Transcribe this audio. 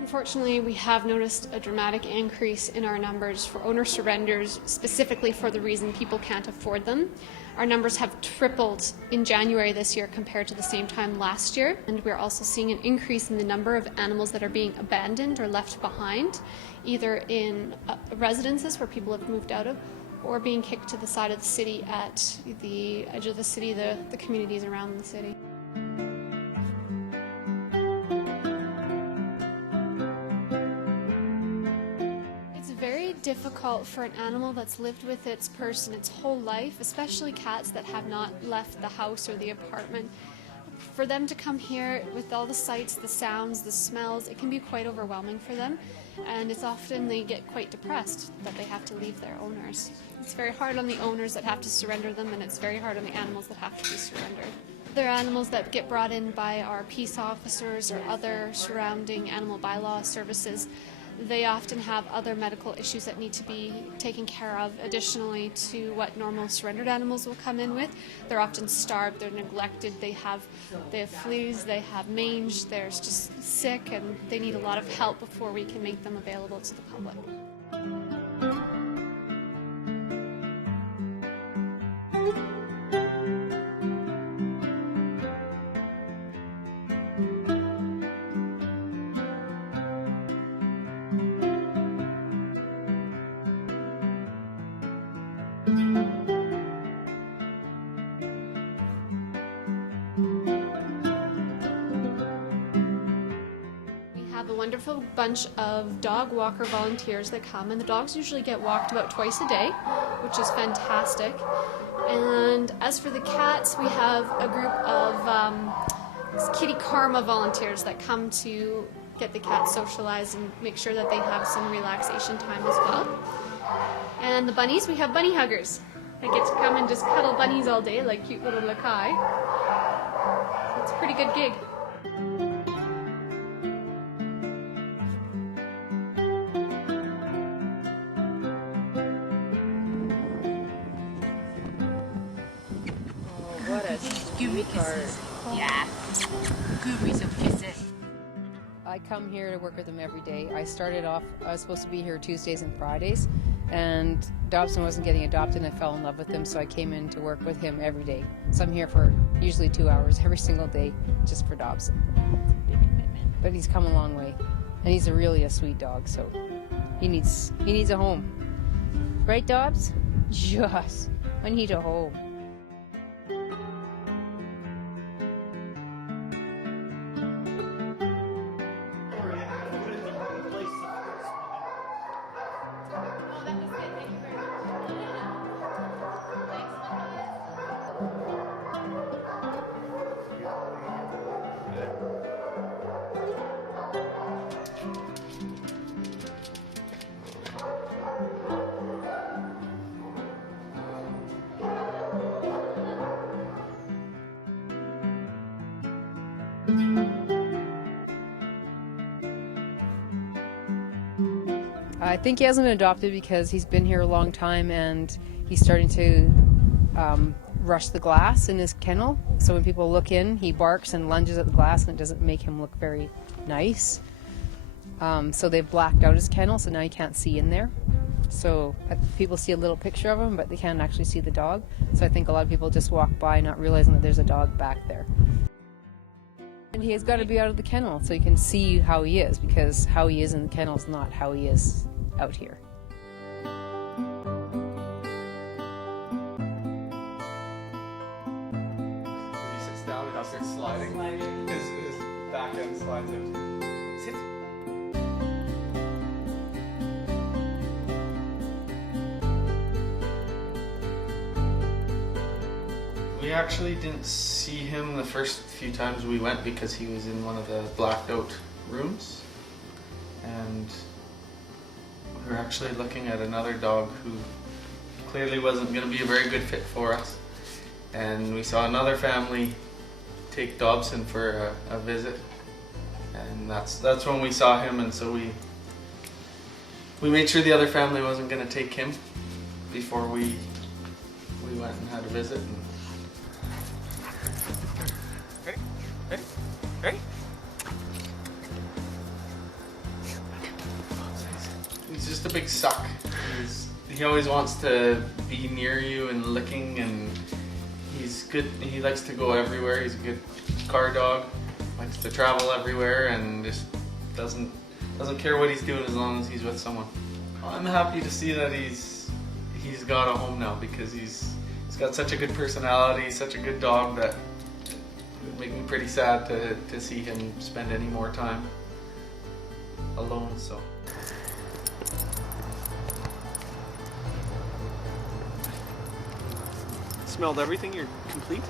Unfortunately, we have noticed a dramatic increase in our numbers for owner surrenders, specifically for the reason people can't afford them. Our numbers have tripled in January this year compared to the same time last year, and we're also seeing an increase in the number of animals that are being abandoned or left behind, either in residences where people have moved out of, or being kicked to the side of the city at the edge of the city, the communities around the city. Difficult for an animal that's lived with its person its whole life, especially cats that have not left the house or the apartment. For them to come here with all the sights, the sounds, the smells, it can be quite overwhelming for them, and it's often they get quite depressed that they have to leave their owners. It's very hard on the owners that have to surrender them, and it's very hard on the animals that have to be surrendered. They're animals that get brought in by our peace officers or other surrounding animal bylaw services. They often have other medical issues that need to be taken care of additionally to what normal surrendered animals will come in with. They're often starved, they're neglected, they have fleas, they have mange, they're just sick, and they need a lot of help before we can make them available to the public. A wonderful bunch of dog walker volunteers that come, and the dogs usually get walked about twice a day, which is fantastic. And as for the cats, we have a group of kitty karma volunteers that come to get the cats socialized and make sure that they have some relaxation time as well. And the bunnies, we have bunny huggers that get to come and just cuddle bunnies all day like cute little lakai. So it's a pretty good gig. What a Scooby kisses. Yeah. Scooby some kisses. I come here to work with them every day. I was supposed to be here Tuesdays and Fridays, and Dobson wasn't getting adopted, and I fell in love with him, so I came in to work with him every day. So I'm here for usually 2 hours every single day just for Dobson. But he's come a long way, and he's really a sweet dog, so he needs a home. Right, Dobbs? Yes, I need a home. I think he hasn't been adopted because he's been here a long time and he's starting to rush the glass in his kennel. So when people look in, he barks and lunges at the glass, and it doesn't make him look very nice. So they've blacked out his kennel, so now you can't see in there. So people see a little picture of him, but they can't actually see the dog. So I think a lot of people just walk by not realizing that there's a dog back there. And he has got to be out of the kennel so you can see how he is, because how he is in the kennel is not how he is out here. He sits down and starts sliding. His back end slides out. Sit. We actually didn't see him the first few times we went because he was in one of the blacked out rooms. And we were actually looking at another dog who clearly wasn't going to be a very good fit for us. And we saw another family take Dobson for a visit. And that's when we saw him, and so we made sure the other family wasn't going to take him before we went and had a visit. Ready? Ready? Ready? He's just a big suck. He always wants to be near you and licking, and he's good. He likes to go everywhere. He's a good car dog. Likes to travel everywhere and just doesn't care what he's doing as long as he's with someone. I'm happy to see that he's got a home now, because he's got such a good personality, such a good dog, that it would make me pretty sad to see him spend any more time alone. So. Smelled everything, you're complete?